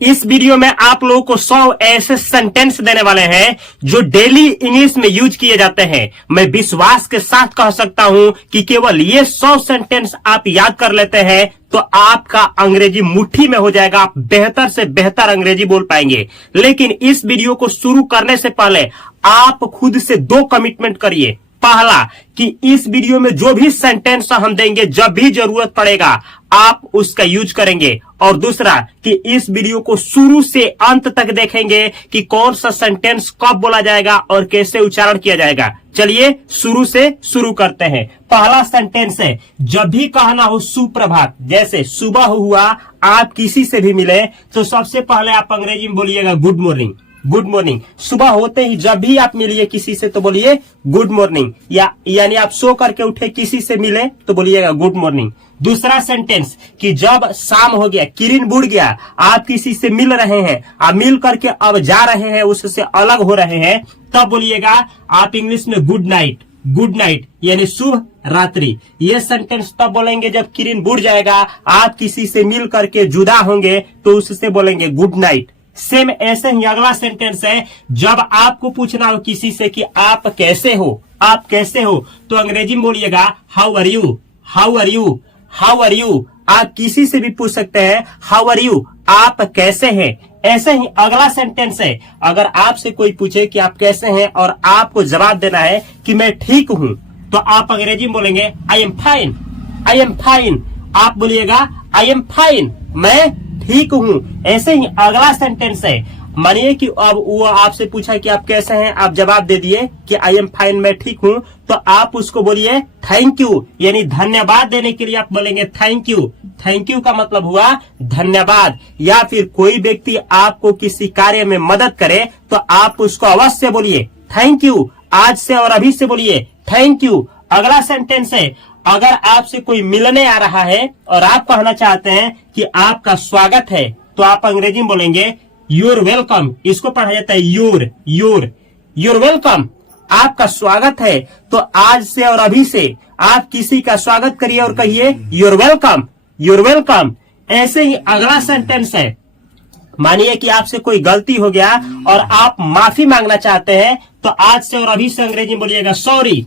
इस वीडियो में आप लोगों को 100 ऐसे सेंटेंस देने वाले हैं जो डेली इंग्लिश में यूज किए जाते हैं। मैं विश्वास के साथ कह सकता हूं कि केवल ये 100 सेंटेंस आप याद कर लेते हैं तो आपका अंग्रेजी मुट्ठी में हो जाएगा, आप बेहतर से बेहतर अंग्रेजी बोल पाएंगे। लेकिन इस वीडियो को शुरू करने से पहले आप खुद से 2 कमिटमेंट करिए। पहला कि इस वीडियो में जो भी सेंटेंस हम देंगे, जब भी जरूरत पड़ेगा आप उसका यूज करेंगे, और दूसरा कि इस वीडियो को शुरू से अंत तक देखेंगे कि कौन सा सेंटेंस कब बोला जाएगा और कैसे उच्चारण किया जाएगा। चलिए शुरू से शुरू करते हैं। पहला सेंटेंस है, जब भी कहना हो सुप्रभात, जैसे सुबह हुआ, आप किसी से भी मिले तो सबसे पहले आप अंग्रेजी में बोलिएगा गुड मॉर्निंग। Good morning. सुबह होते ही जब भी आप मिलिए किसी से तो बोलिए गुड मॉर्निंग, यानी आप सो करके उठे किसी से मिले तो बोलिएगा गुड मॉर्निंग। दूसरा सेंटेंस कि जब शाम हो गया, किरण बुड़ गया, आप किसी से मिल रहे हैं, आप मिल करके अब जा रहे हैं, उससे अलग हो रहे हैं, तब बोलिएगा आप इंग्लिश में गुड नाइट। गुड नाइट यानी शुभ रात्रि। ये सेंटेंस तब बोलेंगे जब किरण बुड़ जाएगा, आप किसी से मिल करके जुदा होंगे तो उससे बोलेंगे गुड नाइट। सेम ऐसे ही अगला सेंटेंस है, जब आपको पूछना हो किसी से कि आप कैसे हो, आप कैसे हो, तो अंग्रेजी में बोलिएगा how are you. How are you, how are you. आप किसी से भी पूछ सकते हैं हाउ आर यू, आप कैसे हैं। ऐसे ही अगला सेंटेंस है, अगर आपसे कोई पूछे कि आप कैसे हैं और आपको जवाब देना है कि मैं ठीक हूं, तो आप अंग्रेजी में बोलेंगे I am fine. I am fine. आप बोलिएगा आई एम फाइन, मैं ठीक हूं। ऐसे ही अगला सेंटेंस है, मानिए कि अब वो आपसे पूछा कि आप कैसे हैं, आप जवाब दे दिए कि आई एम फाइन, मैं ठीक हूं, तो आप उसको बोलिए थैंक यू, यानी धन्यवाद देने के लिए आप बोलेंगे थैंक यू। थैंक यू का मतलब हुआ धन्यवाद। या फिर कोई व्यक्ति आपको किसी कार्य में मदद करे तो आप उसको अवश्य बोलिए थैंक यू। आज से और अभी से बोलिए थैंक यू। अगला सेंटेंस है, अगर आपसे कोई मिलने आ रहा है और आप कहना चाहते हैं कि आपका स्वागत है, तो आप अंग्रेजी में बोलेंगे यूर वेलकम। इसको पढ़ा जाता है यूर वेलकम। आपका स्वागत है, तो आज से और अभी से आप किसी का स्वागत करिए और कहिए यूर वेलकम, यूर वेलकम। ऐसे ही अगला सेंटेंस है, मानिए कि आपसे कोई गलती हो गया और आप माफी मांगना चाहते हैं, तो आज से और अभी से अंग्रेजी में बोलिएगा सॉरी,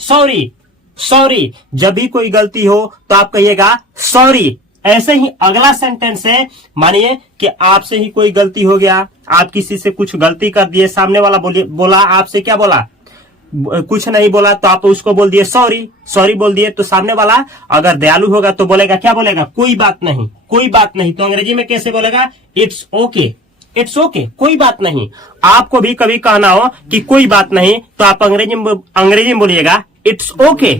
सॉरी, सॉरी। जब भी कोई गलती हो तो आप कहिएगा सॉरी। ऐसे ही अगला सेंटेंस है, मानिए कि आपसे ही कोई गलती हो गया, आप किसी से कुछ गलती कर दिए, सामने वाला बोला आपसे क्या बोला, कुछ नहीं बोला, तो आप उसको बोल दिए सॉरी। सॉरी बोल दिए तो सामने वाला अगर दयालु होगा तो बोलेगा क्या बोलेगा, कोई बात नहीं, कोई बात नहीं। तो अंग्रेजी में कैसे बोलेगा, इट्स ओके, इट्स ओके, कोई बात नहीं। आपको भी कभी कहना हो कि कोई बात नहीं, तो आप अंग्रेजी में बोलिएगा इट्स ओके,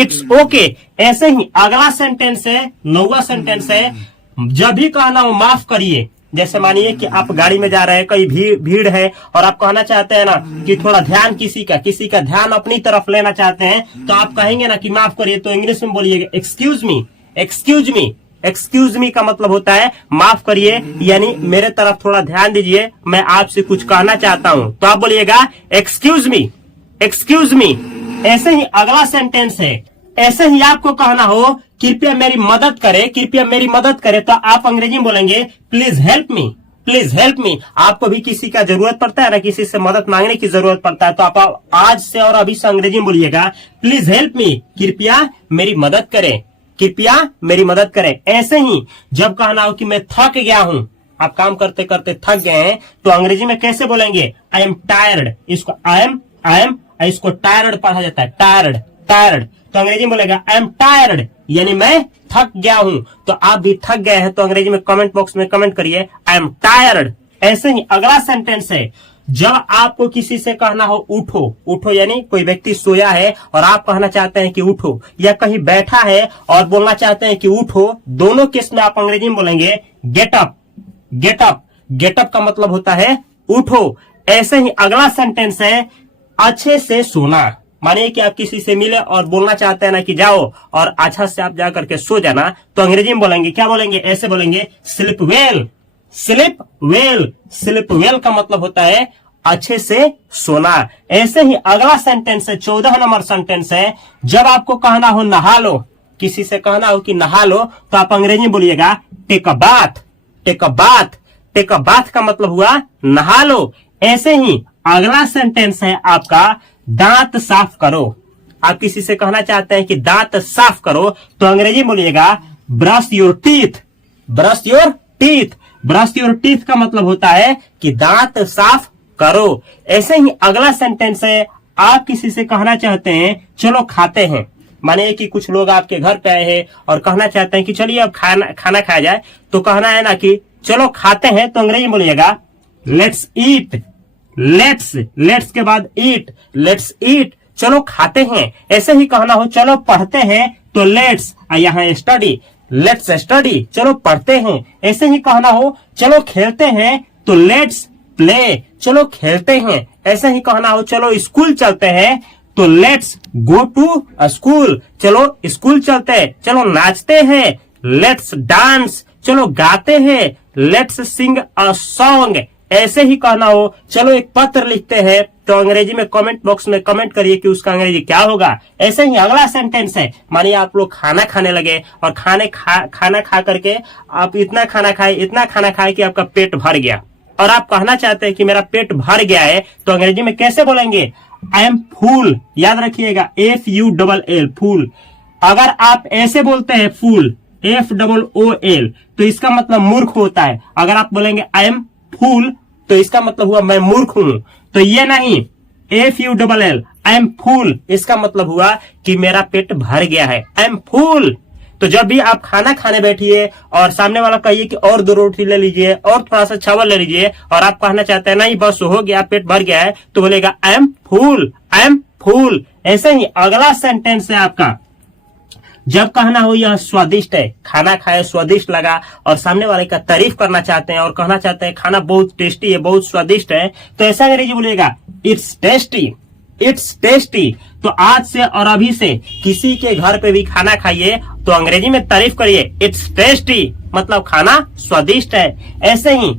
इट्स ओके। ऐसे ही अगला सेंटेंस है, 9वां सेंटेंस है, जब भी कहना हो माफ करिए। जैसे मानिए कि आप गाड़ी में जा रहे हैं, कई भीड़ है और आप कहना चाहते हैं ना कि थोड़ा ध्यान किसी का ध्यान अपनी तरफ लेना चाहते हैं, तो आप कहेंगे ना कि माफ करिए, तो इंग्लिश में बोलिएगा excuse me, excuse me. Excuse me का मतलब होता है माफ करिए, यानी मेरे तरफ थोड़ा ध्यान दीजिए, मैं आपसे कुछ कहना चाहता हूं, तो आप बोलिएगा एक्सक्यूज मी, एक्सक्यूज मी। ऐसे ही अगला सेंटेंस है, ऐसे ही आपको कहना हो कृपया मेरी मदद करे, कृपया मेरी मदद करे, तो आप अंग्रेजी में बोलेंगे please help me, please help me. आपको भी किसी का जरूरत पड़ता है ना, किसी से मदद मांगने की जरूरत पड़ता है, तो आप आज से और अभी से अंग्रेजी में बोलिएगा प्लीज हेल्प मी, कृपया मेरी मदद करें, कृपया मेरी मदद करें। ऐसे ही जब कहना हो कि मैं थक गया हूं, आप काम करते करते थक गए हैं, तो अंग्रेजी में कैसे बोलेंगे आई एम टायर्ड। इसको इसको टायर्ड पढ़ा जाता है, टायर्ड, टायर्ड। तो अंग्रेजी में बोलेगा आई एम टायर्ड, यानी मैं थक गया हूं। तो आप भी थक गए हैं तो अंग्रेजी में कमेंट बॉक्स में कमेंट करिए आई एम टायर्ड। ऐसे ही अगला सेंटेंस है, जब आपको किसी से कहना हो उठो, उठो यानी कोई व्यक्ति सोया है और आप कहना चाहते हैं कि उठो, या कहीं बैठा है और बोलना चाहते हैं कि उठो, दोनों केस में आप अंग्रेजी में बोलेंगे get up, get up. Get up का मतलब होता है उठो। ऐसे ही अगला सेंटेंस है, अच्छे से सोना। मानिए कि आप किसी से मिले और बोलना चाहते हैं ना कि जाओ और अच्छा से आप जा करके सो जाना, तो अंग्रेजी में बोलेंगे क्या बोलेंगे, ऐसे बोलेंगे sleep well, sleep well. Sleep well का मतलब होता है अच्छे से सोना। ऐसे ही अगला सेंटेंस है, 14 नंबर सेंटेंस है, जब आपको कहना हो नहा लो, किसी से कहना हो कि नहा लो, तो आप अंग्रेजी में बोलिएगा take a bath, take a bath. Take a bath का मतलब हुआ नहा लो। ऐसे ही अगला सेंटेंस है आपका दांत साफ करो। आप किसी से कहना चाहते हैं कि दांत साफ करो तो अंग्रेजी बोलिएगा brush your teeth. Brush your teeth. Brush your teeth का मतलब होता है कि दांत साफ करो। ऐसे ही अगला सेंटेंस है, आप किसी से कहना चाहते हैं चलो खाते हैं। माने कि कुछ लोग आपके घर पे आए हैं और कहना चाहते हैं कि चलिए अब खाना खाया जाए, तो कहना है ना कि चलो खाते हैं, तो अंग्रेजी बोलिएगा लेट्स ईट। लेट्स के बाद ईट, लेट्स ईट, चलो खाते हैं। ऐसे ही कहना हो चलो पढ़ते हैं तो लेट्स, यहाँ स्टडी, लेट्स स्टडी, चलो पढ़ते हैं। ऐसे ही कहना हो चलो खेलते हैं तो लेट्स प्ले, चलो खेलते हैं। ऐसे ही कहना हो चलो स्कूल चलते हैं तो लेट्स गो टू स्कूल, चलो स्कूल चलते हैं। चलो नाचते हैं, लेट्स डांस, चलो गाते हैं, लेट्स सिंग अ सॉन्ग। ऐसे ही कहना हो चलो एक पत्र लिखते हैं तो अंग्रेजी में कमेंट बॉक्स में कमेंट करिए कि उसका अंग्रेजी क्या होगा। ऐसे ही अगला सेंटेंस है, मानिए आप लोग खाना खाने लगे और खाना खा करके आप इतना खाना खाए कि आपका पेट भर गया और आप कहना चाहते हैं कि मेरा पेट भर गया है, तो अंग्रेजी में कैसे बोलेंगे? आई एम फूल। याद रखिएगा FULL, फूल। अगर आप ऐसे बोलते हैं फूल FOOL तो इसका मतलब मूर्ख होता है। अगर आप बोलेंगे आई एम फूल तो इसका मतलब हुआ मैं मूर्ख हूं। तो ये नहीं, FULL, आई एम फूल, इसका मतलब हुआ कि मेरा पेट भर गया है, आई एम फूल। तो जब भी आप खाना खाने बैठिए और सामने वाला कहिए कि और 2 रोटी ले लीजिए और थोड़ा सा चावल ले लीजिए और आप कहना चाहते हैं नहीं बस हो गया, पेट भर गया है, तो बोलेगा I am fool, I am फूल। ऐसे ही अगला सेंटेंस है आपका, जब कहना हो यह स्वादिष्ट है, खाना खाए स्वादिष्ट लगा और सामने वाले का तारीफ करना चाहते हैं और कहना चाहते हैं खाना बहुत टेस्टी है, बहुत स्वादिष्ट है, तो ऐसा अंग्रेजी बोलिएगा इट्स टेस्टी, इट्स टेस्टी। तो आज से और अभी से किसी के घर पे भी खाना खाइए तो अंग्रेजी में तारीफ करिए इट्स टेस्टी, मतलब खाना स्वादिष्ट है। ऐसे ही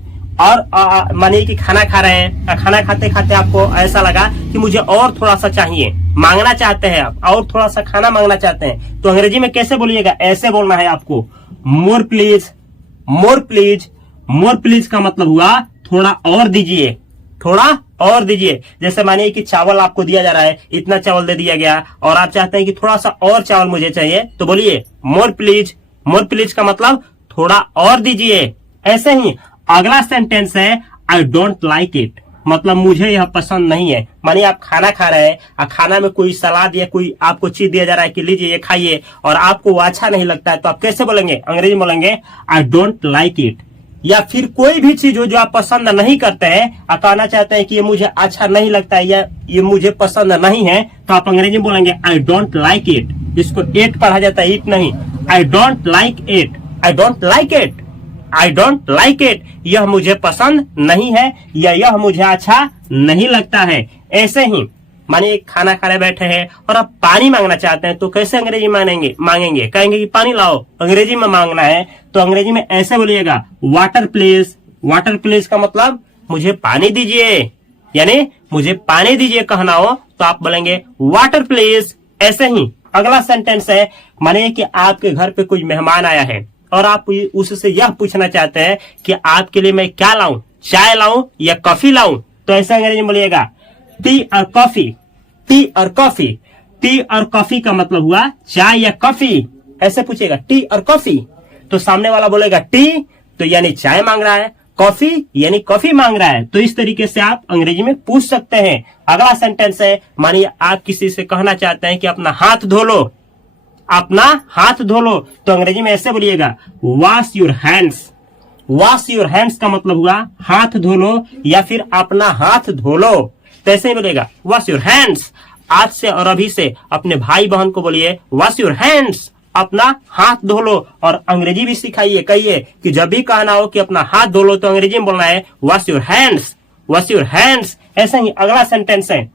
और मानिए कि खाना खा रहे हैं, खाना खाते खाते आपको ऐसा लगा कि मुझे और थोड़ा सा चाहिए, मांगना चाहते हैं आप और थोड़ा सा खाना मांगना चाहते हैं, तो अंग्रेजी में कैसे बोलिएगा? ऐसे बोलना है आपको more please, more please. More please का मतलब हुआ थोड़ा और दीजिए, थोड़ा और दीजिए। जैसे मानिए कि चावल आपको दिया जा रहा है, इतना चावल दे दिया गया और आप चाहते हैं कि थोड़ा सा और चावल मुझे चाहिए, तो बोलिए मोर प्लीज। मोर प्लीज का मतलब थोड़ा और दीजिए। ऐसे ही अगला सेंटेंस है आई डोंट लाइक इट, मतलब मुझे यह पसंद नहीं है। मानिए आप खाना खा रहे हैं और खाना में कोई सलाद या कोई आपको चीज दिया जा रहा है कि लीजिए ये खाइए और आपको वो अच्छा नहीं लगता है, तो आप कैसे बोलेंगे? अंग्रेजी में बोलेंगे आई डोंट लाइक इट। या फिर कोई भी चीज हो जो आप पसंद नहीं करते हैं और कहना चाहते हैं कि ये मुझे अच्छा नहीं लगता है या ये मुझे पसंद नहीं है, तो आप अंग्रेजी में बोलेंगे आई डोंट लाइक इट। इसको इट पढ़ा जाता है, इट नहीं। I don't like it, I don't like it, I don't like it, यह मुझे पसंद नहीं है या यह मुझे अच्छा नहीं लगता है। ऐसे ही मानिए खाना खाने बैठे हैं और आप पानी मांगना चाहते हैं, तो कैसे अंग्रेजी मांगेंगे? कहेंगे कि पानी लाओ, अंग्रेजी में मांगना है तो अंग्रेजी में ऐसे बोलिएगा वाटर प्लीज। वाटर प्लीज का मतलब मुझे पानी दीजिए, यानी मुझे पानी दीजिए कहना हो तो आप बोलेंगे वाटर प्लीज। ऐसे ही अगला सेंटेंस है, मानिए कि आपके घर पे कोई मेहमान आया है और आप उससे यह पूछना चाहते हैं कि आपके लिए मैं क्या लाऊं, चाय लाऊं या कॉफी लाऊं, तो ऐसा अंग्रेजी में बोलिएगा टी और कॉफी, टी और कॉफी। टी और कॉफी का मतलब हुआ चाय या कॉफी। ऐसे पूछेगा टी और कॉफी, तो सामने वाला बोलेगा टी तो यानी चाय मांग रहा है, कॉफी यानी कॉफी मांग रहा है। तो इस तरीके से आप अंग्रेजी में पूछ सकते हैं। अगला सेंटेंस है, मानिए आप किसी से कहना चाहते हैं कि अपना हाथ धो लो, अपना हाथ धो लो, तो अंग्रेजी में ऐसे बोलिएगा wash your hands. Wash your hands का मतलब हुआ हाथ धो लो या फिर अपना हाथ धो लो, तो ऐसे ही बोलेगा वॉश योर हैंड्स। आज से और अभी से अपने भाई बहन को बोलिए वॉश योर हैंड्स, अपना हाथ धो लो। और अंग्रेजी भी सिखाइए, कहिए कि जब भी कहना हो कि अपना हाथ धो लो तो अंग्रेजी में बोलना है wash your hands, wash your hands. ऐसे ही अगला सेंटेंस है,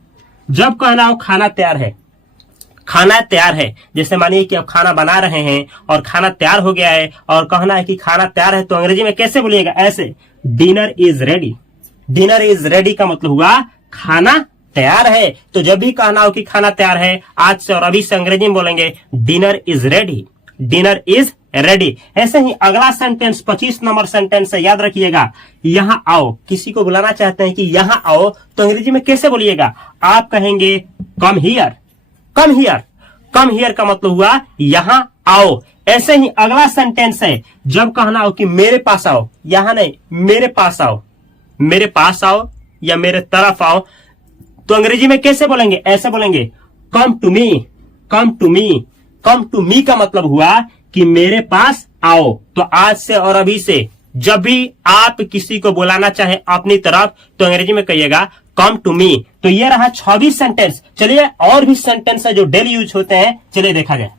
जब कहना हो खाना तैयार है, खाना तैयार है। जैसे मानिए कि आप खाना बना रहे हैं और खाना तैयार हो गया है और कहना है कि खाना तैयार है, तो अंग्रेजी में कैसे बोलिएगा? ऐसे dinner is ready. Dinner is ready का मतलब हुआ खाना तैयार है। तो जब भी कहना हो कि खाना तैयार है, आज से और अभी से अंग्रेजी में बोलेंगे dinner is ready, dinner is ready. ऐसे ही अगला सेंटेंस 25 नंबर सेंटेंस है, याद रखिएगा। यहां आओ, किसी को बुलाना चाहते हैं कि यहां आओ, तो अंग्रेजी में कैसे बोलिएगा? आप कहेंगे come here, come here. Come here का मतलब हुआ यहां आओ। ऐसे ही अगला सेंटेंस है, जब कहना हो कि मेरे पास आओ, यहां नहीं, मेरे पास आओ, मेरे पास आओ या मेरे तरफ आओ, तो अंग्रेजी में कैसे बोलेंगे? ऐसे बोलेंगे come to me, come to me. Come to me का मतलब हुआ कि मेरे पास आओ। तो आज से और अभी से जब भी आप किसी को बुलाना चाहे अपनी तरफ, तो अंग्रेजी में कहिएगा कम टू मी। तो ये रहा 26 सेंटेंस। चलिए और भी सेंटेंस है जो डेली यूज होते हैं, चलिए देखा जाए।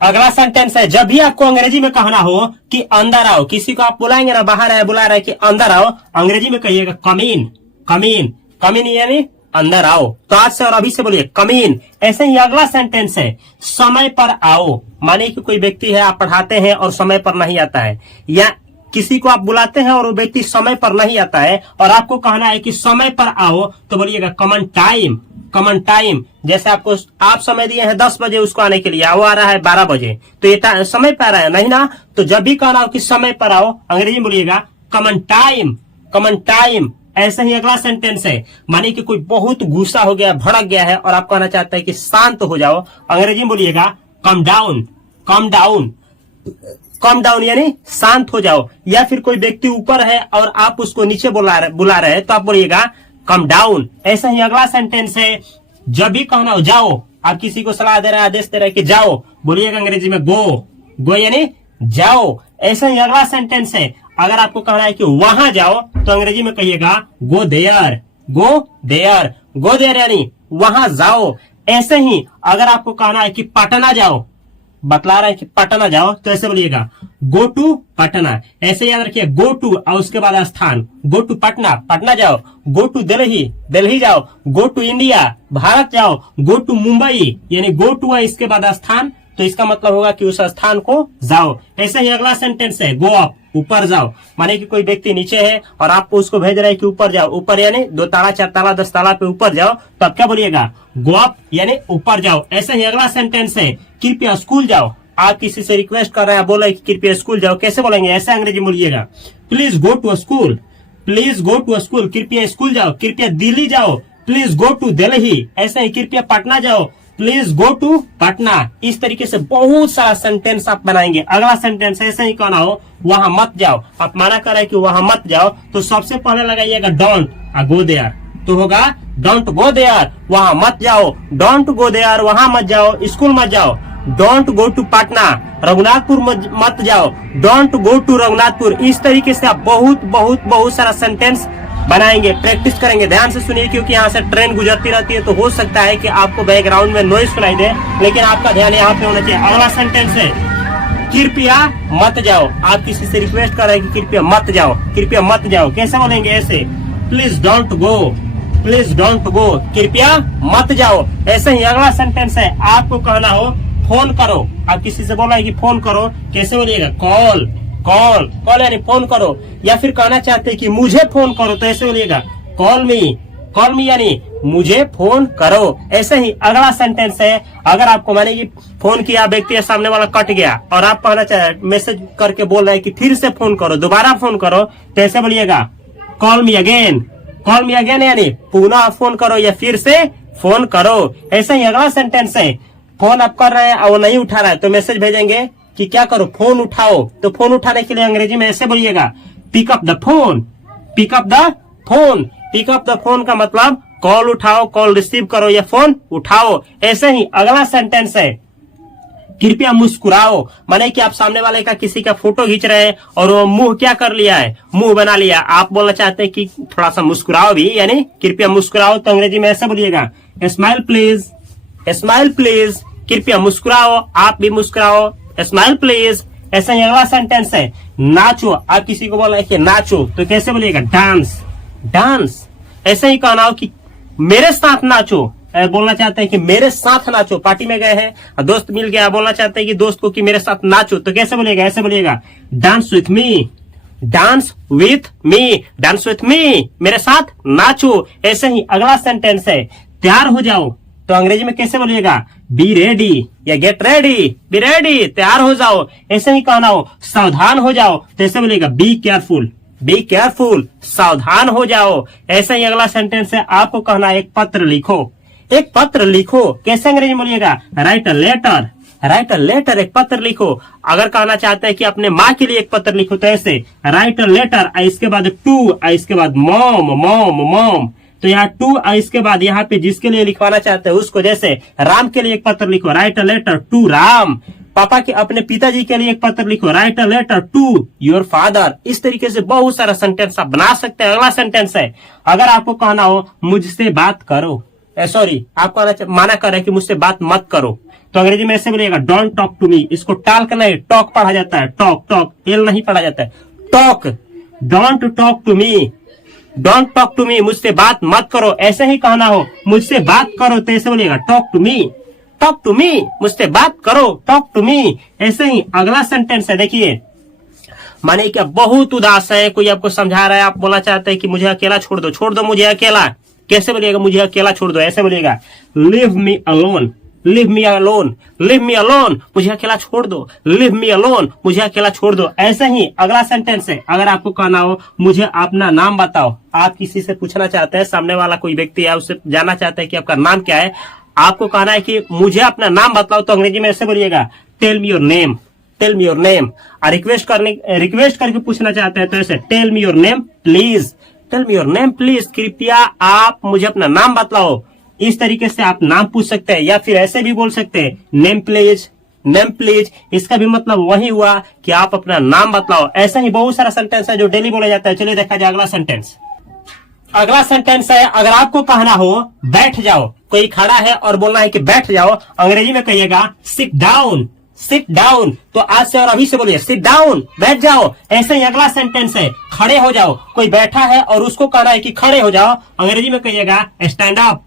अगला सेंटेंस है, जब भी आपको अंग्रेजी में कहना हो कि अंदर आओ, किसी को आप बुलाएंगे ना, बाहर है बुला रहे कि अंदर आओ, अंग्रेजी में कहिएगा कम इन, कम इन। कम इन यानी अंदर आओ। तो आज से और अभी से बोलिए कम इन। ऐसे ही अगला सेंटेंस है, समय पर आओ। माने कि कोई व्यक्ति है, आप पढ़ाते हैं और समय पर नहीं आता है, या किसी को आप बुलाते हैं और वो व्यक्ति समय पर नहीं आता है और आपको कहना है कि समय पर आओ, तो बोलिएगा कमन टाइम, कमन टाइम। जैसे आपको आप समय दिए हैं 10 बजे उसको आने के लिए, वो आ रहा है 12 बजे, तो ये समय पर आ रहा है नहीं ना। तो जब भी कहना हो कि समय पर आओ, अंग्रेजी में बोलिएगा कमन टाइम, कमन टाइम। ऐसे ही अगला सेंटेंस है, माने कि कोई बहुत गुस्सा हो गया, भड़क गया है और आप कहना चाहते हैं कि शांत हो जाओ, अंग्रेजी में बोलिएगा come down, come down. Come down यानी शांत हो जाओ। या फिर कोई व्यक्ति ऊपर है और आप उसको नीचे बुला रहे हैं, तो आप बोलिएगा कम डाउन। ऐसा ही अगला सेंटेंस है, जब भी कहना हो जाओ, आप किसी को सलाह दे रहे हैं, आदेश दे रहे हैं कि जाओ, बोलिएगा अंग्रेजी में गो, गो यानी जाओ। ऐसा ही अगला सेंटेंस है, अगर आपको कहना है कि वहां जाओ, तो अंग्रेजी में कहिएगा go there, go there, go there यानी वहां जाओ। ऐसे ही अगर आपको कहना है कि पटना जाओ, बतला रहा है कि पटना जाओ, तो ऐसे बोलिएगा गो टू पटना। ऐसे याद रखिए, गो टू और उसके बाद स्थान, गो टू पटना, पटना जाओ। गो टू दिल्ली, दिल्ली जाओ। गो टू इंडिया, भारत जाओ। गो टू मुंबई यानी गो टू है इसके बाद स्थान, तो इसका मतलब होगा कि उस स्थान को जाओ। ऐसे ही अगला सेंटेंस है, गो अप, ऊपर जाओ। माने कि कोई व्यक्ति नीचे है और आप उसको भेज रहे हैं कि ऊपर जाओ, ऊपर यानी 2 ताला 4 ताला 10 ताला पे ऊपर जाओ, तो आप क्या बोलिएगा गो अप यानी ऊपर जाओ। ऐसे ही अगला सेंटेंस है, कृपया स्कूल जाओ। आप किसी से रिक्वेस्ट कर रहे हैं, बोले कि कृपया स्कूल जाओ, कैसे बोलेंगे? ऐसे अंग्रेजी बोलिएगा please go to school, please go to school, कृपया स्कूल जाओ। कृपया दिल्ली जाओ, प्लीज गो टू दिल्ली। ऐसे ही कृपया पटना जाओ, प्लीज गो टू पटना। इस तरीके से बहुत सारा सेंटेंस आप बनाएंगे। अगला सेंटेंस ऐसे ही कहना हो, वहां मत जाओ। आप मना कर रहे कि वहां मत जाओ, तो सबसे पहले लगाइएगा डोंट गो देयर, तो होगा डोंट गो देयर, वहां मत जाओ। डोंट गो देयर, वहां मत जाओ, स्कूल मत जाओ। Don't go to Patna, Raghunathpur मत जाओ। Don't go to Raghunathpur. इस तरीके से आप बहुत बहुत बहुत सारा सेंटेंस बनाएंगे, प्रैक्टिस करेंगे। ध्यान से सुनिए, क्योंकि यहाँ से ट्रेन गुजरती रहती है, तो हो सकता है कि आपको बैकग्राउंड में नॉइज सुनाई दे, लेकिन आपका ध्यान यहाँ पे होना चाहिए। अगला सेंटेंस है, कृपया मत जाओ। आप किसी से रिक्वेस्ट कर रहे हैं कि कृपया मत जाओ, कृपया मत जाओ, कैसे बोलेंगे? ऐसे please don't go, please don't go, कृपया मत जाओ। ऐसे ही अगला सेंटेंस है, आपको कहना हो फोन करो। आप किसी से बोल रहे हैं कि फोन करो, कैसे बोलिएगा? कॉल, कॉल, कॉल यानी फोन करो। या फिर कहना चाहते हैं कि मुझे फोन करो, तो ऐसे बोलिएगा कॉल मी, कॉल मी यानी मुझे फोन करो। ऐसे ही अगला सेंटेंस है, अगर आपको माने कि फोन किया, व्यक्ति सामने वाला कट गया और आप कहना चाहे, मैसेज करके बोल रहे हैं कि फिर से फोन करो, दोबारा फोन करो, तो ऐसे बोलिएगा call me again, call me again यानी पुनः फोन करो या फिर से फोन करो। ऐसे ही अगला सेंटेंस है, फोन आप कर रहे हैं और वो नहीं उठा रहा है, तो मैसेज भेजेंगे कि क्या करो, फोन उठाओ। तो फोन उठाने के लिए अंग्रेजी में ऐसे बोलिएगा pick up the phone, pick up the phone. Pick up the phone का मतलब कॉल उठाओ, कॉल रिसीव करो या फोन उठाओ। ऐसे ही अगला सेंटेंस है, कृपया मुस्कुराओ। माने कि आप सामने वाले का किसी का फोटो खींच रहे हैं और वो मुंह क्या कर लिया है, मुंह बना लिया। आप बोलना चाहते हैं कि थोड़ा सा मुस्कुराओ भी, यानी कृपया मुस्कुराओ, तो अंग्रेजी में ऐसे बोलिएगा स्माइल प्लीज, स्माइल प्लीज, कृपया मुस्कुराओ, आप भी मुस्कुराओ, स्माइल प्लीज। ऐसा ही अगला सेंटेंस है, नाचो। आप किसी को बोल रहे हैं कि नाचो, तो कैसे बोलिएगा? Dance, dance. ऐसे ही कहना हो कि मेरे साथ नाचो, बोलना चाहते हैं कि मेरे साथ नाचो। पार्टी में गए हैं, दोस्त मिल गया, बोलना चाहते हैं कि दोस्त को कि मेरे साथ नाचो, तो कैसे बोलिएगा? ऐसे बोलिएगा dance with me, dance with me, dance with me, मेरे साथ नाचो। ऐसे ही अगला सेंटेंस है, तैयार हो जाओ, तो अंग्रेजी में कैसे बोलिएगा? बी रेडी या गेट रेडी, बी रेडी तैयार हो जाओ, ऐसे ही कहना हो। सावधान हो जाओ तो ऐसे बोलिएगा बी केयरफुल, बी केयरफुल, सावधान हो जाओ। ऐसे ही अगला सेंटेंस है, आपको कहना है एक पत्र लिखो, एक पत्र लिखो। कैसे अंग्रेजी में बोलिएगा? Write a letter, write a letter, एक पत्र लिखो। अगर कहना चाहते हैं कि अपने माँ के लिए एक पत्र लिखो तो ऐसे राइट अ लेटर, इसके बाद टू, इसके बाद मॉम, मॉम, मॉम। तो यहाँ टू, इसके बाद यहाँ पे जिसके लिए लिखवाना चाहते हैं उसको, जैसे राम के लिए एक पत्र लिखो, write a letter to Ram. पापा के, अपने पिताजी के लिए एक पत्र लिखो, write a letter to your father. इस तरीके से बहुत सारा सेंटेंस आप बना सकते हैं। अगला सेंटेंस है, अगर आपको कहना हो मुझसे बात करो, सॉरी आपको माना कर रहे हैं कि मुझसे बात मत करो, तो अंग्रेजी में ऐसे बोलिएगा डोंट टॉक टू मी। इसको टाल करना है, टॉक पढ़ा जाता है, टॉक, टॉक एल नहीं पढ़ा जाता है, talk. Don't talk to me, don't talk to me, मुझसे बात मत करो। ऐसे ही कहना हो मुझसे बात करो तो ऐसे बोलिएगा talk to me, talk to me, मुझसे बात करो, टॉक टू मी। ऐसे ही अगला सेंटेंस है, देखिए, माने क्या बहुत उदास है, कोई आपको समझा रहा है, आप बोलना चाहते हैं कि मुझे अकेला छोड़ दो, छोड़ दो मुझे अकेला। कैसे बोलिएगा? मुझे अकेला छोड़ दो, ऐसे बोलिएगा live me alone, live me alone, live me alone, मुझे अकेला छोड़ दो, लिव मी अलोन, मुझे अकेला छोड़ दो। ऐसे ही अगला सेंटेंस है, अगर आपको कहना हो मुझे अपना नाम बताओ, आप किसी से पूछना चाहते हैं, सामने वाला कोई व्यक्ति है, उससे जानना चाहते हैं कि आपका नाम क्या है, आपको कहना है कि मुझे अपना नाम बताओ, तो अंग्रेजी में ऐसे बोलिएगा tell me your name, tell me your name. Request करके पूछना चाहते हैं तो ऐसे tell me your name please, tell me your name please, कृपया आप मुझे अपना नाम बताओ। इस तरीके से आप नाम पूछ सकते हैं, या फिर ऐसे भी बोल सकते हैं नेम प्लीज, नेम प्लीज। इसका भी मतलब वही हुआ कि आप अपना नाम बताओ। ऐसा ही बहुत सारा सेंटेंस है जो डेली बोला जाता है। चलिए देखा जाए अगला सेंटेंस। अगला सेंटेंस है, अगर आपको कहना हो बैठ जाओ, कोई खड़ा है और बोलना है कि बैठ जाओ, अंग्रेजी में कहिएगा सिट डाउन, सिट डाउन। तो आज से और अभी से बोलिए सिट डाउन, बैठ जाओ। ऐसे ही अगला सेंटेंस है, खड़े हो जाओ, कोई बैठा है और उसको कहना है कि खड़े हो जाओ, अंग्रेजी में कहिएगा stand up,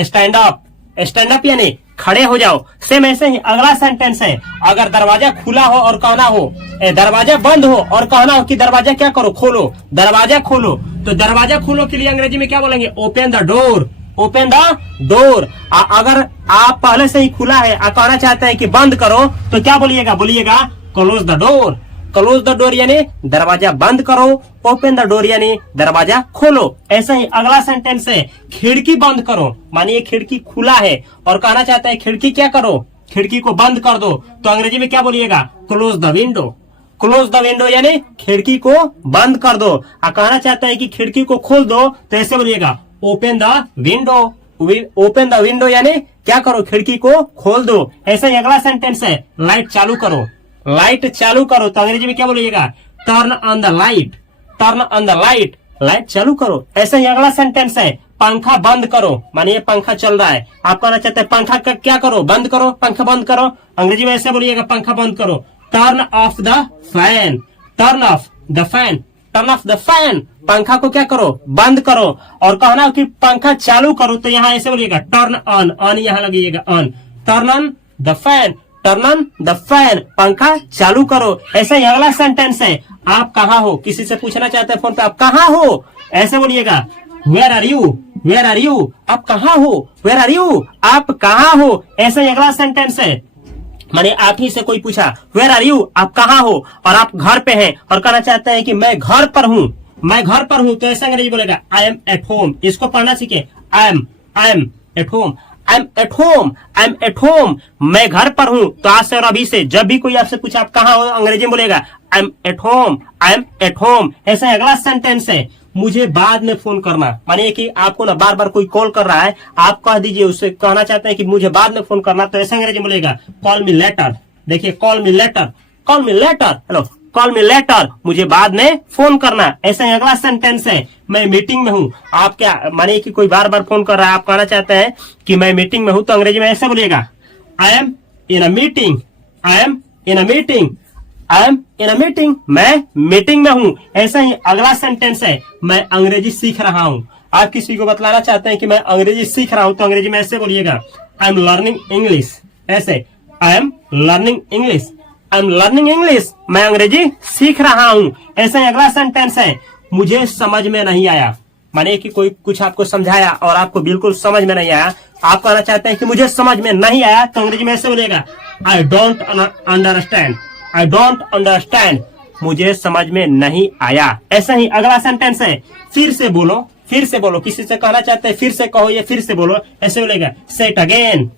stand up, stand up यानी खड़े हो जाओ। सेम ऐसे ही अगला सेंटेंस है, अगर दरवाजा खुला हो और कहना हो दरवाजा बंद हो और कहना हो कि दरवाजा क्या करो, खोलो, दरवाजा खोलो, तो दरवाजा खोलो के लिए अंग्रेजी में क्या बोलेंगे? Open the door, open the door. अगर आप पहले से ही खुला है और कहना चाहते हैं कि बंद करो तो क्या बोलिएगा? बोलिएगा close the door, close the door यानी दरवाजा बंद करो, ओपन द डोर यानी दरवाजा खोलो। ऐसा ही अगला सेंटेंस है, खिड़की बंद करो, मानिए खिड़की खुला है और कहना चाहता है खिड़की क्या करो, खिड़की को बंद कर दो, तो अंग्रेजी में क्या बोलिएगा? Close the window, close the window यानी खिड़की को बंद कर दो। और कहना चाहता है कि खिड़की को खोल दो तो ऐसे बोलिएगा open the window, open the window यानी क्या करो, खिड़की को खोल दो। ऐसा ही अगला सेंटेंस है, लाइट चालू करो, लाइट चालू करो, तो अंग्रेजी में क्या बोलिएगा? Turn on the light, turn on the light, light चालू करो। ऐसा ही अगला सेंटेंस है, पंखा बंद करो, मानिए पंखा चल रहा है, आप कहना चाहते हैं पंखा का क्या करो, बंद करो, पंखा बंद करो, अंग्रेजी में ऐसे बोलिएगा पंखा बंद करो। Turn off the fan, turn off the fan, turn off the fan, पंखा को क्या करो, बंद करो। और कहना कि पंखा चालू करो तो यहाँ ऐसे बोलिएगा टर्न ऑन, ऑन यहाँ लगेगा on, turn on the fan, turn on the fan, पंखा चालू करो। ऐसा ही अगला सेंटेंस है, आप कहाँ हो, किसी से पूछना चाहते हैं फोन पे आप कहाँ हो, ऐसे बोलिएगा where are you, where are you, आप कहाँ हो, वेयर आर यू, आप कहाँ हो। ऐसा ही अगला सेंटेंस है, माने आप ही से कोई पूछा वेयर आर यू, आप कहाँ हो, और आप घर पे हैं और कहना चाहते हैं कि मैं घर पर हूँ, मैं घर पर हूँ, तो ऐसा अंग्रेजी बोलेगा आई एम एट होम। इसको पढ़ना सीखे, I am at home, I am at home, I am at home, मैं घर पर हूँ। तो आज से और अभी से जब भी कोई आपसे पूछा आप कहाँ हो, अंग्रेजी में बोलेगा I am at home, I am at home. ऐसा अगला सेंटेंस है, मुझे बाद में फोन करना, मानिए कि आपको ना बार बार कोई कॉल कर रहा है, आप कह दीजिए, उससे कहना चाहते हैं कि मुझे बाद में फोन करना, तो ऐसा अंग्रेजी में बोलेगा कॉल मी लेटर। देखिए call me later, call me later, hello call me later, मुझे बाद में फोन करना। ऐसा ही अगला सेंटेंस है, मैं मीटिंग में हूँ, आप क्या मानिए कि कोई बार बार फोन कर रहा है, आप कहना चाहते हैं कि मैं मीटिंग में हूँ, तो अंग्रेजी में ऐसे बोलिएगा I am in a meeting, I am in a meeting, I am in a meeting, मैं मीटिंग में हूँ। ऐसा ही अगला सेंटेंस है, मैं अंग्रेजी सीख रहा हूँ, आप किसी को बतलाना चाहते हैं कि मैं अंग्रेजी सीख रहा हूँ, तो अंग्रेजी में ऐसे बोलिएगा आई एम लर्निंग इंग्लिश, ऐसे I am learning English, I am learning English, मैं अंग्रेजी सीख रहा हूँ। ऐसा ही अगला सेंटेंस है, मुझे समझ में नहीं आया, माने कि कोई कुछ आपको समझाया और आपको बिल्कुल समझ में नहीं आया, आप कहना चाहते हैं कि मुझे समझ में नहीं आया, तो अंग्रेजी में ऐसे बोलिएगा I don't understand, I don't understand, मुझे समझ में नहीं आया। ऐसा ही अगला सेंटेंस है, फिर से बोलो, फिर से बोलो। किसी से कहना चाहते हैं फिर से कहो या फिर से बोलो, ऐसे बोलेगा से इट अगेन,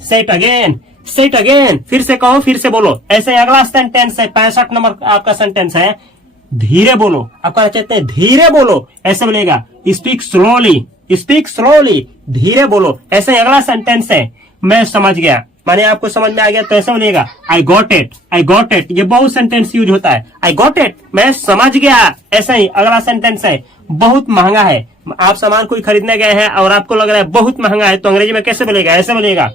से इट अगेन, से इट अगेन, फिर से कहो फिर से बोलो। ऐसे अगला सेंटेंस है 65 नंबर आपका सेंटेंस है, धीरे बोलो। आप कहना चाहते हैं धीरे बोलो, ऐसे बोलेगा स्पीक स्लोली, स्पीक स्लोली, धीरे बोलो। ऐसे अगला सेंटेंस है मैं समझ गया, माने आपको समझ में आ गया, तो ऐसे बोलिएगा I got it, I got it. ये बहुत सेंटेंस यूज होता है, आई गॉट इट, मैं समझ गया। ऐसा ही अगला सेंटेंस है बहुत महंगा है। आप सामान कोई खरीदने गए हैं और आपको लग रहा है बहुत महंगा है, तो अंग्रेजी में कैसे बोलेगा, ऐसे बोलेगा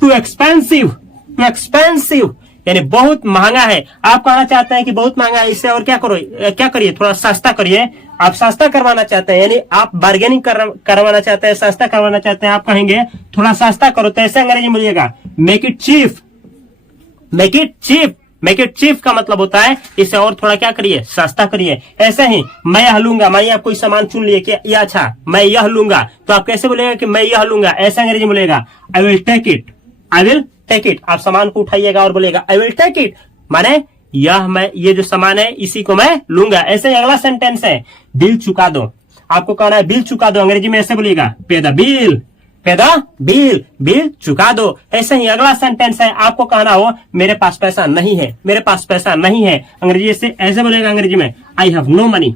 टू एक्सपेंसिव, टू एक्सपेंसिव, यानी बहुत महंगा है। आप कहना चाहते हैं कि बहुत महंगा है, इससे और क्या करो, क्या करिए, थोड़ा सस्ता करिए। आप सस्ता करवाना चाहते हैं, यानी आप बार्गेनिंग करवाना चाहते हैं, सस्ता करवाना चाहते हैं, आप कहेंगे थोड़ा सस्ता करो, तो ऐसे अंग्रेजी में बोलिएगा make it cheap, make it cheap. Make it cheap का मतलब होता है इसे और थोड़ा क्या करिए, सस्ता करिए। ऐसे ही मैं यह लूंगा, मानिए आप कोई सामान चुन लिए कि ये अच्छा मैं यह लूंगा, तो आप कैसे बोलेगा कि मैं यह लूंगा, ऐसे अंग्रेजी में बोलेगा I will take it, I will take it. आप सामान को उठाइएगा और बोलेगा आई विल टेक इट, माने यह मैं, ये जो सामान है इसी को मैं लूंगा। ऐसे ही अगला सेंटेंस है बिल चुका दो। आपको कहना है बिल चुका दो, अंग्रेजी में ऐसे बोलिएगा पे द बिल, पे द बिल, बिल चुका दो। ऐसे ही अगला सेंटेंस है आपको कहना हो मेरे पास पैसा नहीं है, मेरे पास पैसा नहीं है, अंग्रेजी से ऐसे बोलेगा अंग्रेजी में I have no money,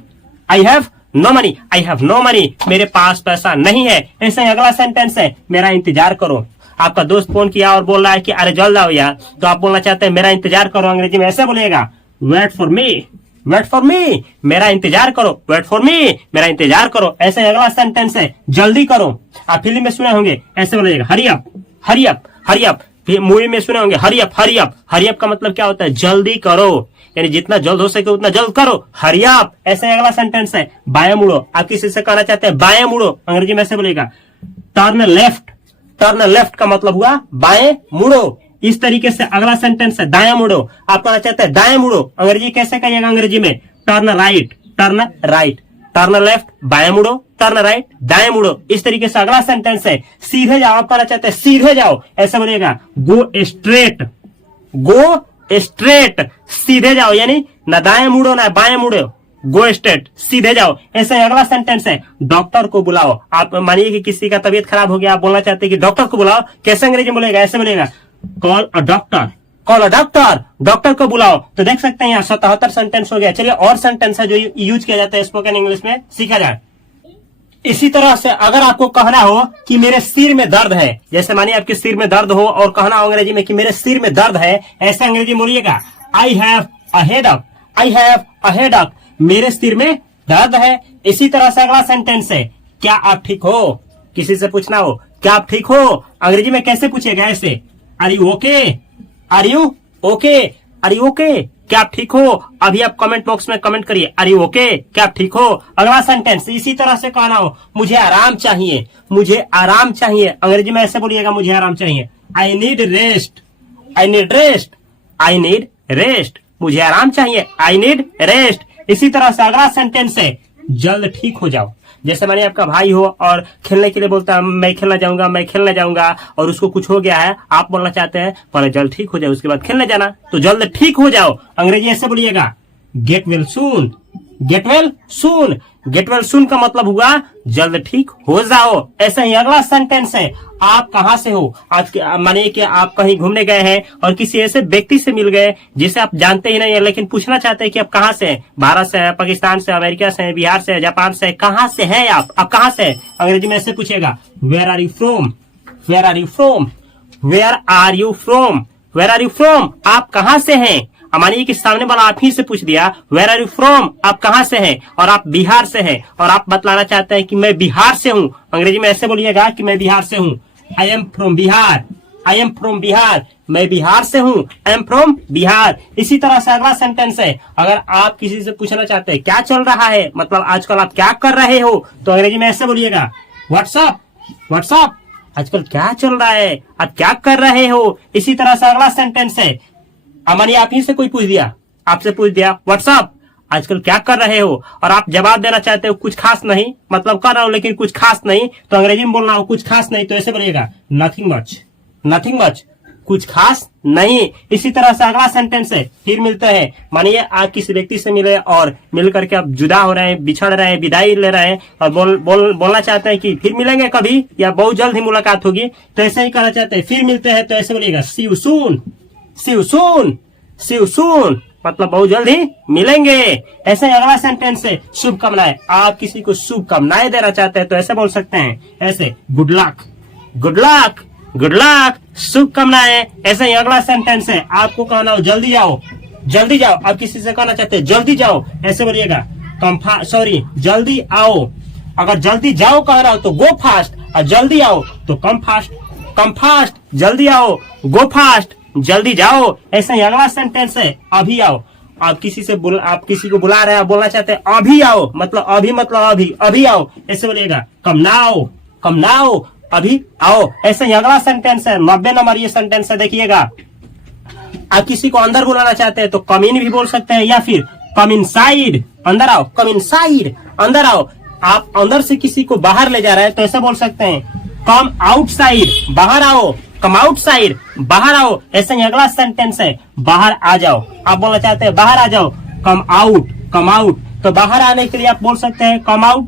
I have no money, I have no money, मेरे पास पैसा नहीं है। ऐसे ही अगला सेंटेंस है मेरा इंतजार करो। आपका दोस्त फोन किया और बोल रहा है कि अरे जल्द आओ यार, तो आप बोलना चाहते हैं मेरा इंतजार करो, अंग्रेजी में ऐसे बोलिएगा wait for me, wait for me, मेरा इंतजार करो, वेट फॉर मी, मेरा इंतजार करो। ऐसे अगला सेंटेंस है जल्दी करो। आप फिल्म में सुने होंगे ऐसे बोलिएगा hurry up, hurry up, hurry up. Movie में सुने होंगे hurry up, hurry up. Hurry up का मतलब क्या होता है, जल्दी करो, यानी जितना जल्द हो सके उतना जल्द करो, हरी अप। ऐसे अगला सेंटेंस है बाएं मुड़ो। आप किसी से कहना चाहते हैं बाएं मुड़ो, अंग्रेजी में ऐसे बोलेगा टर्न लेफ्ट, टर्न लेफ्ट का मतलब हुआ बाएं मुड़ो। इस तरीके से अगला सेंटेंस है दायां मुड़ो। आप कहना चाहते हैं दाएं मुड़ो, अंग्रेजी कैसे कहिएगा, अंग्रेजी में turn right, turn right, turn left बाएं मुड़ो, टर्न राइट दाएं मुड़ो। इस तरीके से अगला सेंटेंस है सीधे जाओ। आप कहना चाहते हैं सीधे जाओ, ऐसा बोलिएगा गो स्ट्रेट, गो स्ट्रेट, सीधे जाओ, यानी ना दाएं मुड़ो ना बाएं मुड़ो, गो स्ट्रेट, सीधे जाओ। ऐसे अगला सेंटेंस है डॉक्टर को बुलाओ। आप मानिए कि किसी का तबीयत खराब हो गया, आप बोलना चाहते हैं कि डॉक्टर को बुलाओ, कैसे अंग्रेजी में बोलेगा, ऐसे बोलेगा call a doctor, call a doctor, doctor को बुलाओ। तो देख सकते हैं यहाँ 77 सेंटेंस हो गया। चलिए और सेंटेंस है जो यूज किया जाता है स्पोकन इंग्लिश में, सीखा जाए। इसी तरह से अगर आपको कहना हो कि मेरे सिर में दर्द है, जैसे मानिए आपके सिर में दर्द हो और कहना हो अंग्रेजी में कि मेरे सिर में दर्द है, ऐसे अंग्रेजी में बोलिएगा I have a headache, I have a headache, मेरे सिर में दर्द है। इसी तरह से अगला सेंटेंस है क्या आप ठीक हो। किसी से पूछना हो क्या आप ठीक हो, अंग्रेजी में कैसे पूछेगा, ऐसे are you okay, are you okay, are you okay, क्या आप ठीक हो। अभी आप कमेंट बॉक्स में कमेंट करिए आर यू ओके, क्या आप ठीक हो। अगला सेंटेंस इसी तरह से कहना हो मुझे आराम चाहिए, मुझे आराम चाहिए, अंग्रेजी में ऐसे बोलिएगा मुझे आराम चाहिए I need rest, I need rest, I need rest, मुझे आराम चाहिए आई नीड रेस्ट। इसी तरह से अगला सेंटेंस है जल्द ठीक हो जाओ। जैसे मानिए आपका भाई हो और खेलने के लिए बोलता है मैं खेलना जाऊंगा, मैं खेलने जाऊंगा, और उसको कुछ हो गया है, आप बोलना चाहते हैं पहले जल्द ठीक हो जाए उसके बाद खेलने जाना, तो जल्द ठीक हो जाओ, अंग्रेजी ऐसे बोलिएगा get well soon, get well soon, get well soon का मतलब हुआ जल्द ठीक हो जाओ। ऐसा ही अगला सेंटेंस है आप कहां से हो। आज मानिए कि आप कहीं घूमने गए हैं और किसी ऐसे व्यक्ति से मिल गए जिसे आप जानते ही नहीं है, लेकिन पूछना चाहते हैं कि आप कहां से हैं, भारत से है, पाकिस्तान से, अमेरिका से, बिहार से, जापान से, कहां से हैं आप कहां से हैं, अंग्रेजी में ऐसे पूछेगा where are you from, where are you from, where are you from, where are you from, आप कहां से हैं। मानिए कि सामने वाला आप ही से पूछ दिया वेयर आर यू फ्रॉम, आप कहां से हैं, और आप बिहार से हैं और आप बतलाना चाहते हैं कि मैं बिहार से हूं, अंग्रेजी में ऐसे बोलिएगा कि मैं बिहार से हूं I am from Bihar, I am from Bihar, मैं बिहार से हूं, आई एम फ्रॉम बिहार। इसी तरह से अगला सेंटेंस है अगर आप किसी से पूछना चाहते हैं क्या चल रहा है, मतलब आजकल आप क्या कर रहे हो, तो अंग्रेजी में ऐसे बोलिएगा व्हाट्सअप, व्हाट्सअप, आजकल क्या चल रहा है, आप क्या कर रहे हो। इसी तरह से अगला सेंटेंस है मानिए आप ही से कोई पूछ दिया, आपसे पूछ दिया व्हाट्सअप, आजकल क्या कर रहे हो, और आप जवाब देना चाहते हो कुछ खास नहीं, मतलब कर रहा हूं लेकिन कुछ खास नहीं, तो अंग्रेजी में बोलना हो कुछ खास नहीं, तो ऐसे बोलिएगा नथिंग मच, नथिंग मच, कुछ खास नहीं। इसी तरह से अगला सेंटेंस है, फिर मिलते हैं। मानिए आप किसी व्यक्ति से मिले और मिल करके आप जुदा हो रहे हैं, बिछड़ रहे हैं, विदाई ले रहे हैं, और बोलना चाहते हैं कि फिर मिलेंगे कभी या बहुत जल्द ही मुलाकात होगी, तो ऐसे ही कहना चाहते हैं फिर मिलते हैं, तो ऐसे बोलिएगा see you soon, see you soon, see you soon, मतलब बहुत जल्द ही मिलेंगे। ऐसे ही अगला सेंटेंस है शुभकामनाएं। आप किसी को शुभकामनाएं देना चाहते हैं तो ऐसे बोल सकते हैं, ऐसे good luck, good luck, good luck, शुभकामनाएं। ऐसे ही अगला सेंटेंस है, आपको कहना हो जल्दी जाओ, जल्दी जाओ। आप किसी से कहना चाहते हैं जल्दी जाओ, ऐसे बोलिएगा जल्दी आओ। अगर जल्दी जाओ कह रहा हो तो गो फास्ट, और जल्दी आओ तो कम फास्ट, कम फास्ट, जल्दी आओ, गो फास्ट, जल्दी जाओ। ऐसे ही अगला सेंटेंस है अभी आओ। आप किसी को बुला रहे हैं, बोलना चाहते हैं अभी आओ, मतलब अभी, अभी आओ, ऐसे बोलिएगा कम नाउ, कम नाउ, अभी आओ। ऐसे ही अगला सेंटेंस है 90 नंबर ये सेंटेंस है, देखिएगा। आप किसी को अंदर बुलाना चाहते हैं तो कम इन भी बोल सकते हैं, या फिर कम इनसाइड, अंदर आओ, कम इनसाइड, अंदर आओ। आप अंदर से किसी को बाहर ले जा रहे हैं तो ऐसे बोल सकते हैं कम आउटसाइड, बाहर आओ, कम आउटसाइड, बाहर आओ। ऐसे ही अगला सेंटेंस है बाहर आ जाओ। आप बोलना चाहते हैं बाहर आ जाओ, कम आउट, कम आउट, तो बाहर आने के लिए आप बोल सकते हैं कम आउट,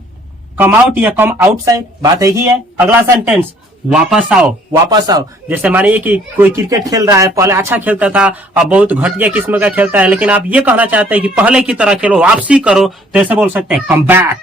कम आउट या कम आउटसाइड, बात यही है। अगला सेंटेंस वापस आओ, वापस आओ। जैसे मानिए कि कोई क्रिकेट खेल रहा है, पहले अच्छा खेलता था, अब बहुत घटिया किस्म का खेलता है, लेकिन आप ये कहना चाहते हैं कि पहले की तरह खेलो, वापसी करो, तो ऐसे बोल सकते हैं कम बैक,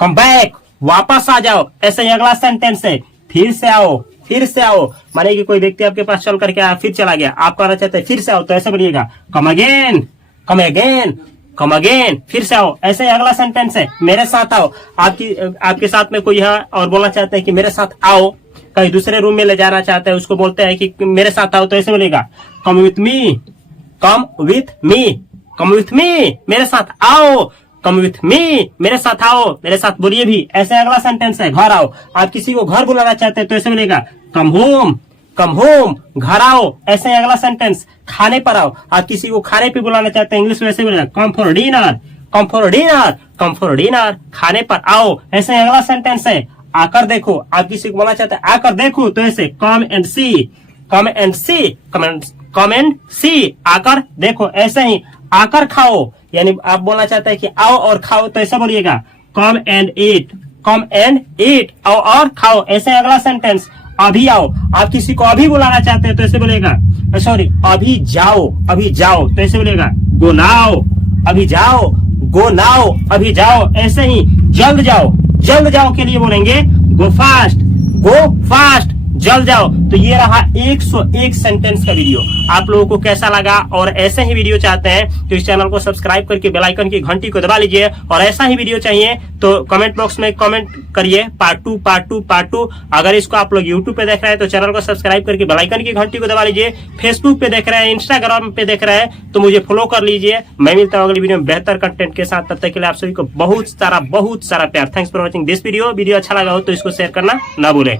कम बैक, वापस आ जाओ। ऐसे ही अगला सेंटेंस है फिर से आओ, फिर से आओ। मानिए कि कोई व्यक्ति आपके पास चल करके आया, फिर चला गया, आप कहना चाहते हैं फिर से आओ, तो ऐसे बोलिएगा come again, come again, come again, फिर से आओ। ऐसे ही अगला सेंटेंस है मेरे साथ आओ। आपके साथ में कोई है और बोलना चाहते हैं कि मेरे साथ आओ, कहीं दूसरे रूम में ले जाना चाहते हैं, उसको बोलते हैं कि मेरे साथ आओ, तो ऐसे बोलेगा come with me, come with me, come with me, मेरे साथ आओ, कम विथ मी, मेरे साथ आओ, मेरे साथ बोलिए भी। ऐसे अगला सेंटेंस है घर आओ। आप किसी को घर बुलाना चाहते हैं तो ऐसे बोलेगा कम होम, कम होम, घर आओ। ऐसे अगला सेंटेंस खाने पर आओ। आप किसी को खाने पे बुलाना चाहते हैं, इंग्लिश में ऐसे बोलेगा come for dinner, come for dinner, come for dinner, खाने पर आओ। ऐसे अगला सेंटेंस है आकर देखो। आप किसी को बोलना चाहते हैं आकर देखो, तो ऐसे come and see, come and see, come and see, आकर देखो। ऐसे ही आकर खाओ, यानी आप बोलना चाहते हैं कि आओ और खाओ, तो ऐसे बोलिएगा come and eat, come and eat, आओ और खाओ। ऐसे अगला सेंटेंस अभी आओ। आप किसी को अभी बुलाना चाहते हैं तो ऐसे बोलेगा अभी जाओ, अभी जाओ, तो ऐसे बोलेगा गो नाउ, अभी जाओ, गो नाउ, अभी जाओ। ऐसे ही जल्द जाओ, जल्द जाओ के लिए बोलेंगे गो फास्ट, गो फास्ट, जल्द जाओ। तो ये रहा 101 सेंटेंस का वीडियो। आप लोगों को कैसा लगा, और ऐसे ही वीडियो चाहते हैं तो इस चैनल को सब्सक्राइब करके बेल आइकन की घंटी को दबा लीजिए, और ऐसा ही वीडियो चाहिए तो कमेंट बॉक्स में कमेंट करिए पार्ट 2, पार्ट 2, पार्ट 2। अगर इसको आप लोग यूट्यूब पे देख रहे हैं तो चैनल को सब्सक्राइब करके बेल आइकन की घंटी को दबा लीजिए। फेसबुक पे देख रहे हैं, इंस्टाग्राम पे देख रहे हैं तो मुझे फॉलो कर लीजिए। मैं मिलता हूँ अगली वीडियो में बेहतर कंटेंट के साथ। तब तक के लिए आप सभी को बहुत सारा प्यार। Thanks for watching this video. Video अच्छा लगा हो तो इसको शेयर करना ना भूलें।